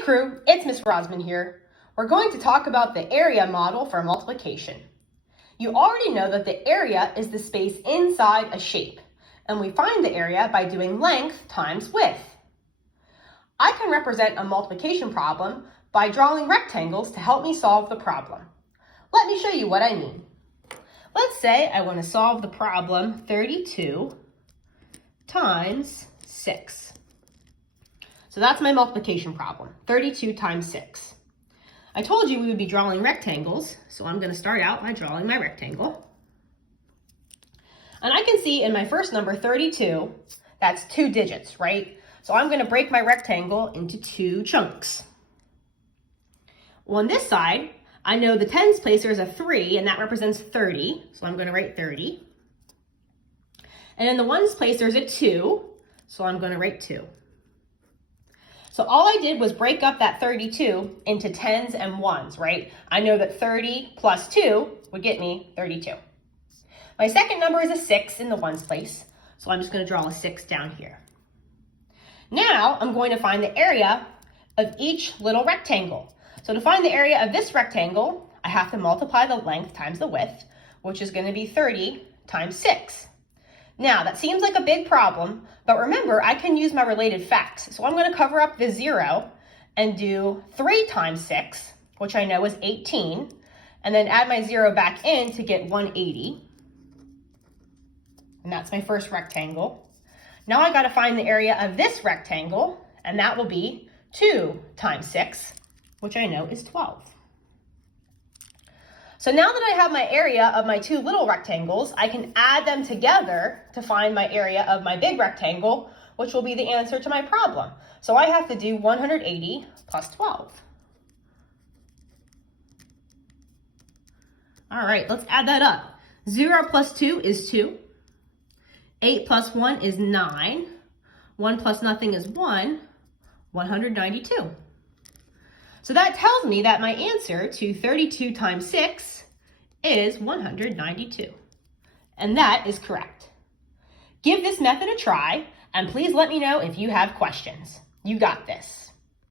Hey crew, it's Miss Rozman here. We're going to talk about the area model for multiplication. You already know that the area is the space inside a shape, and we find the area by doing length times width. I can represent a multiplication problem by drawing rectangles to help me solve the problem. Let me show you what I mean. Let's say I want to solve the problem 32 times 6. So that's my multiplication problem, 32 times 6. I told you we would be drawing rectangles, so I'm going to start out by drawing my rectangle. And I can see in my first number, 32, that's 2 digits, right? So I'm going to break my rectangle into 2 chunks. Well, on this side, I know the tens place there's a 3, and that represents 30, so I'm going to write 30. And in the ones place there's a 2, so I'm going to write 2. So all I did was break up that 32 into tens and ones, right? I know that 30 plus 2 would get me 32. My second number is a 6 in the ones place, so I'm just going to draw a 6 down here. Now I'm going to find the area of each little rectangle. So to find the area of this rectangle, I have to multiply the length times the width, which is going to be 30 times 6. Now, that seems like a big problem, but remember, I can use my related facts. So I'm going to cover up the 0 and do 3 times 6, which I know is 18, and then add my 0 back in to get 180. And that's my first rectangle. Now I got to find the area of this rectangle, and that will be 2 times 6, which I know is 12. So now that I have my area of my 2 little rectangles, I can add them together to find my area of my big rectangle, which will be the answer to my problem. So I have to do 180 plus 12. All right, let's add that up. 0 plus 2 is 2. 8 plus 1 is 9. 1 plus nothing is 1. 192. So that tells me that my answer to 32 times 6 is 192. And that is correct. Give this method a try, and please let me know if you have questions. You got this.